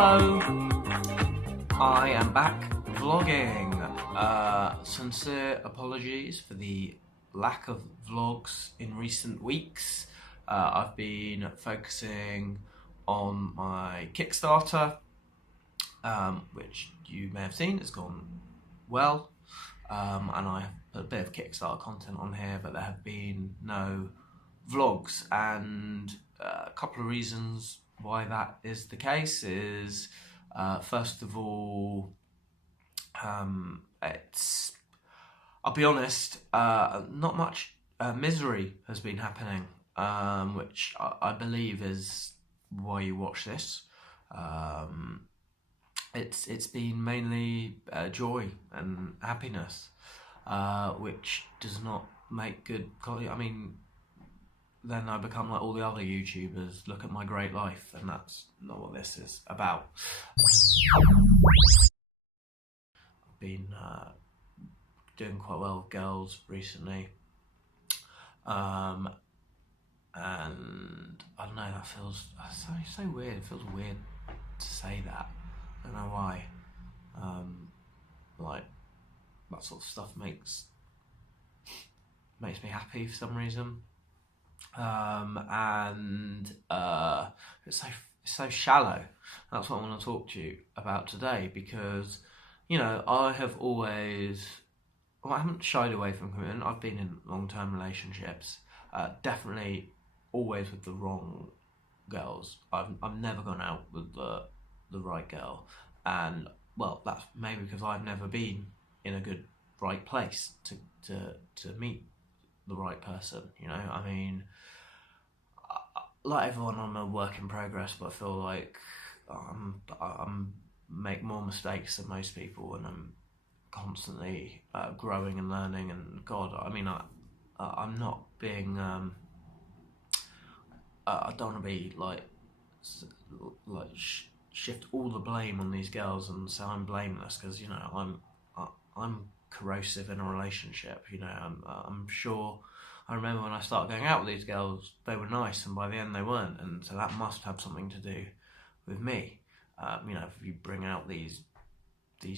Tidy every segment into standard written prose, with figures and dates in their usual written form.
Hello! I am back vlogging. Sincere apologies for the lack of vlogs in recent weeks. I've been focusing on my Kickstarter, which you may have seen has gone well, and I have put a bit of Kickstarter content on here, but there have been no vlogs, and a couple of reasons why that is the case is first of all, I'll be honest, not much misery has been happening, which I believe is why you watch this. It's been mainly joy and happiness, which does not make good quality. I mean, then I become like all the other YouTubers, look at my great life, and that's not what this is about. I've been doing quite well with girls recently, and I don't know, that feels so weird. It feels weird to say that. I don't know why. Like, that sort of stuff makes me happy for some reason. It's so shallow. That's what I want to talk to you about today, because, you know, I haven't shied away from commitment. I've been in long-term relationships, definitely always with the wrong girls. I've never gone out with the right girl, and well, that's maybe because I've never been in a good right place to meet the right person. You know, I mean, like everyone, I'm a work in progress, but I feel like I'm make more mistakes than most people, and I'm constantly growing and learning. And God, I mean, I'm not being I don't want to be like shift all the blame on these girls and say I'm blameless, because, you know, I'm corrosive in a relationship. You know, I'm sure. I remember when I started going out with these girls, they were nice, and by the end they weren't, and so that must have something to do with me. You know, if you bring out these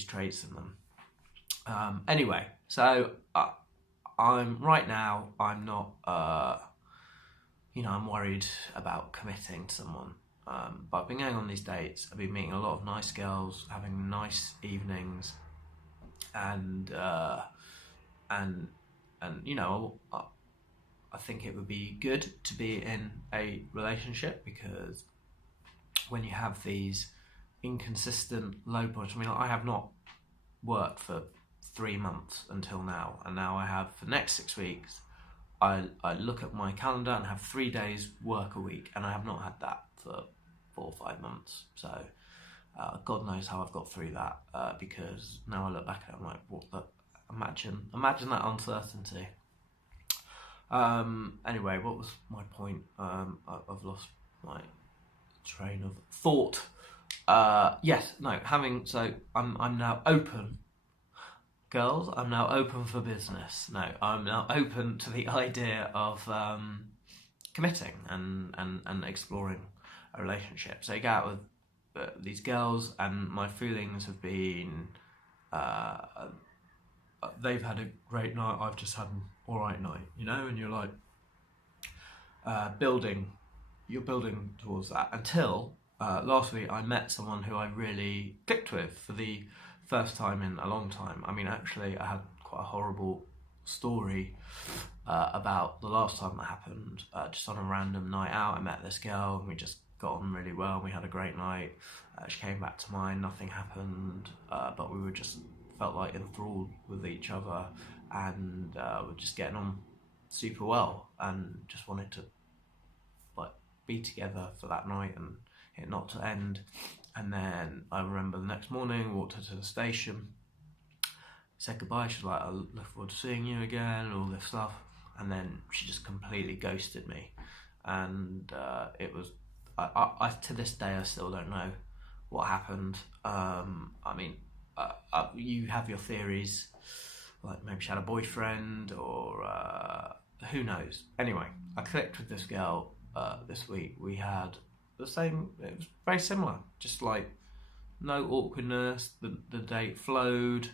traits in them. Anyway, so I'm not. You know, I'm worried about committing to someone. But I've been going on these dates. I've been meeting a lot of nice girls, having nice evenings, and you know, I think it would be good to be in a relationship, because when you have these inconsistent low points, I mean, I have not worked for 3 months until now, and now I have for the next 6 weeks. I look at my calendar and have 3 days work a week, and I have not had that for 4 or 5 months. So God knows how I've got through that, because now I look back at it, I'm like, what the, imagine that uncertainty. Anyway, what was my point? I've lost my train of thought. I'm now open. Girls, I'm now open for business. No, I'm now open to the idea of committing and exploring a relationship. So you go out with these girls, and my feelings have been, they've had a great night, I've just had an alright night, you know, and you're like building towards that, until last week I met someone who I really clicked with for the first time in a long time. I mean, actually, I had quite a horrible story about the last time that happened. Just on a random night out, I met this girl, and we just got on really well, and we had a great night. She came back to mine, nothing happened, but we were just felt like enthralled with each other, and we're just getting on super well, and just wanted to like be together for that night and it not to end. And then I remember the next morning, walked her to the station, said goodbye. She was like, I look forward to seeing you again, all this stuff. And then she just completely ghosted me. And it was, I to this day, I still don't know what happened. I mean, you have your theories, like maybe she had a boyfriend, or who knows. Anyway, I clicked with this girl this week. We had the same, it was very similar, just like no awkwardness. The date flowed.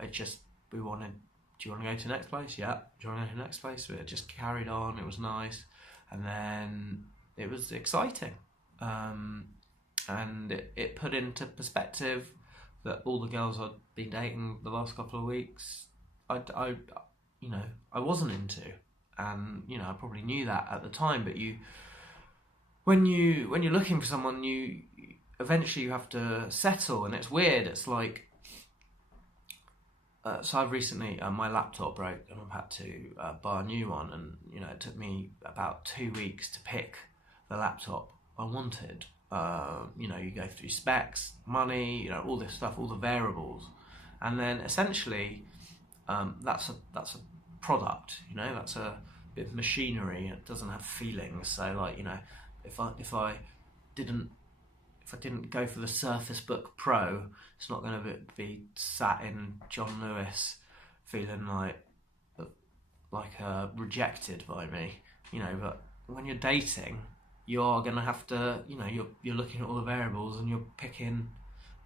It just, we wanted, do you want to go to the next place? Yeah. Do you want to go to the next place? So it just carried on. It was nice, and then it was exciting, and it put into perspective that all the girls I'd been dating the last couple of weeks, I wasn't into, and I probably knew that at the time. But when you're looking for someone, you eventually you have to settle, and it's weird. It's like, so I've recently, my laptop broke, and I've had to buy a new one, and it took me about 2 weeks to pick the laptop I wanted. You go through specs, money, all this stuff, all the variables, and then essentially that's a product. That's a bit of machinery. It doesn't have feelings. So like, if I didn't go for the Surface Book Pro, it's not going to be sat in John Lewis feeling like rejected by me. But when you're dating, you are going to have to, you're looking at all the variables, and you're picking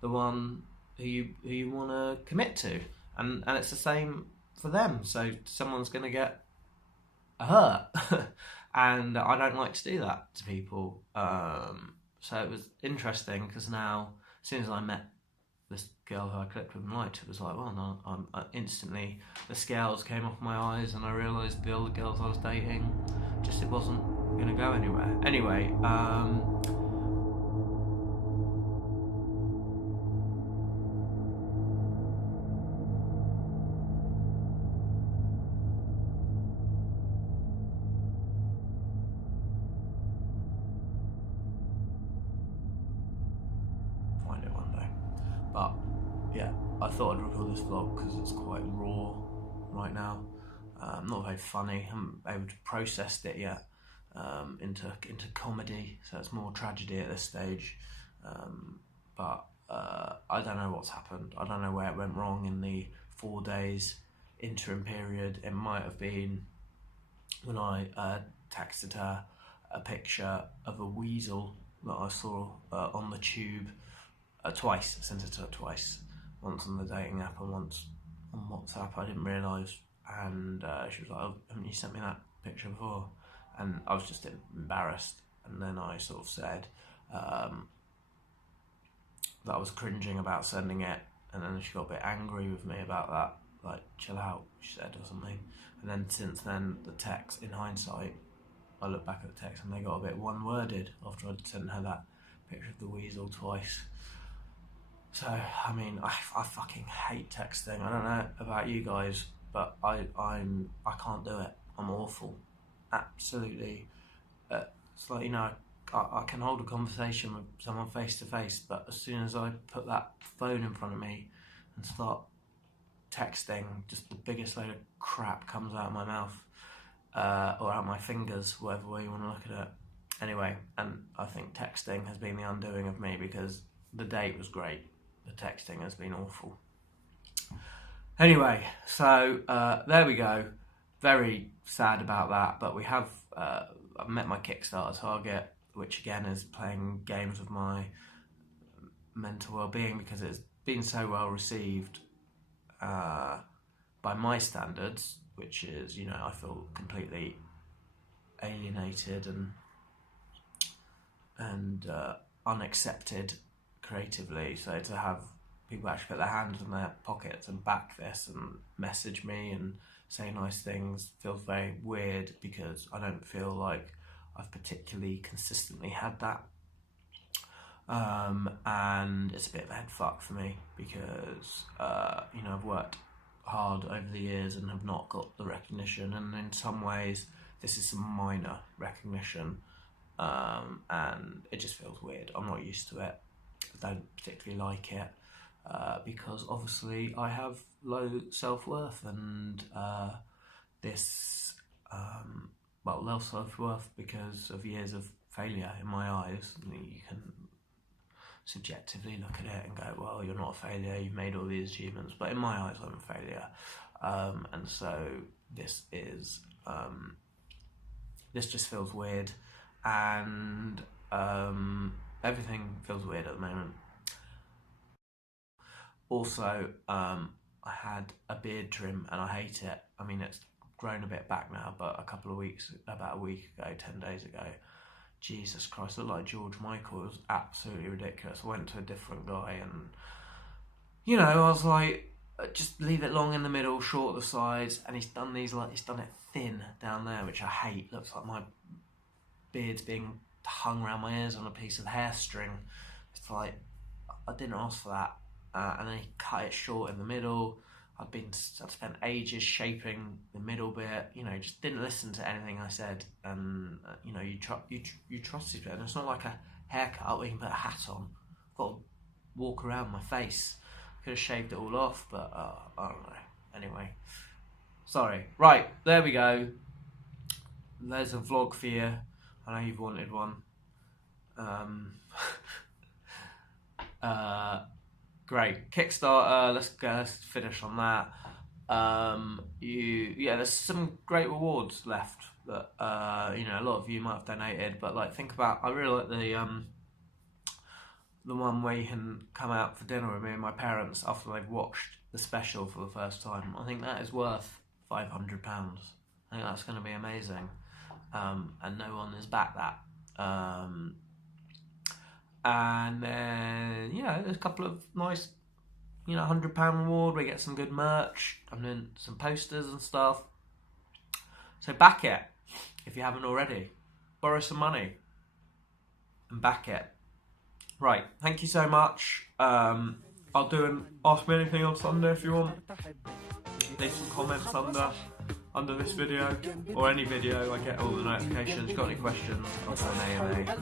the one who you want to commit to, and it's the same for them. So someone's going to get hurt, and I don't like to do that to people. So it was interesting, because now, as soon as I met this girl who I clicked with and liked, it was like, well, no, instantly the scales came off my eyes, and I realised the older girls I was dating, it wasn't going to go anywhere. Anyway, find it one day. But yeah, I thought I'd record this vlog because it's quite raw right now. Not very funny. I haven't been able to process it yet into comedy, so it's more tragedy at this stage. But I don't know what's happened. I don't know where it went wrong in the 4 days interim period. It might have been when I texted her a picture of a weasel that I saw on the tube twice. I sent it to her twice, once on the dating app and once on WhatsApp. I didn't realise, and she was like, "Oh, haven't you sent me that picture before?" And I was just embarrassed, and then I sort of said that I was cringing about sending it, and then she got a bit angry with me about that, like, chill out, she said, or something. And then since then, the text, in hindsight, I look back at the text and they got a bit one-worded after I'd sent her that picture of the weasel twice. So, I mean, I fucking hate texting. I don't know about you guys, but I can't do it. I'm awful. Absolutely. It's like, I can hold a conversation with someone face to face, but as soon as I put that phone in front of me and start texting, just the biggest load of crap comes out of my mouth, or out my fingers, whatever way you want to look at it. Anyway, and I think texting has been the undoing of me, because the date was great. The texting has been awful. Anyway, so there we go. Very sad about that, but we have I've met my Kickstarter target, which again is playing games with my mental well-being, because it's been so well received by my standards, which is, I feel completely alienated and unaccepted creatively. So to have people actually put their hands in their pockets and back this and message me and say nice things feels very weird, because I don't feel like I've particularly consistently had that. And it's a bit of a head fuck for me, because I've worked hard over the years and have not got the recognition, and in some ways this is some minor recognition, and it just feels weird. I'm not used to it. I don't particularly like it, because obviously I have low self-worth, and low self-worth because of years of failure in my eyes. You can subjectively look at it and go, well, you're not a failure, you've made all these achievements, but in my eyes I'm a failure. And so this just feels weird, and everything feels weird at the moment. Also, I had a beard trim and I hate it. I mean, it's grown a bit back now, but about a week ago, 10 days ago, Jesus Christ, it looked like George Michael. It was absolutely ridiculous. I went to a different guy and, you know, I was like, just leave it long in the middle, short at the sides, and he's done it thin down there, which I hate. Looks like my beard's being hung around my ears on a piece of hair string. It's like, I didn't ask for that. And then he cut it short in the middle. I'd spent ages shaping the middle bit, you know, just didn't listen to anything I said. And, you know, you trust these people. And it's not like a haircut where you can put a hat on. I've got to walk around my face. Could have shaved it all off, but I don't know. Anyway, sorry. Right, there we go. There's a vlog for you. I know you've wanted one. Great. Kickstarter, let's finish on that. There's some great rewards left that you know, a lot of you might have donated, but like, think about, I really like the one where you can come out for dinner with me and my parents after they've watched the special for the first time. I think that is worth £500. I think that's going to be amazing, and no one has backed that. And then, you know, there's a couple of nice, you know, £100 reward. We get some good merch and then some posters and stuff. So back it if you haven't already. Borrow some money and back it. Right, thank you so much. I'll do an Ask Me Anything on Sunday if you want. Leave some comments under this video or any video. I get all the notifications. Got any questions? I'll do an AMA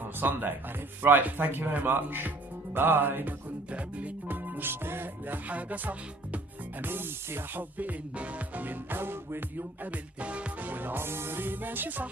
on Sunday. Right, thank you very much. Bye. أمنت يا حب إني من أول يوم قابلتك والعمر ماشي صح.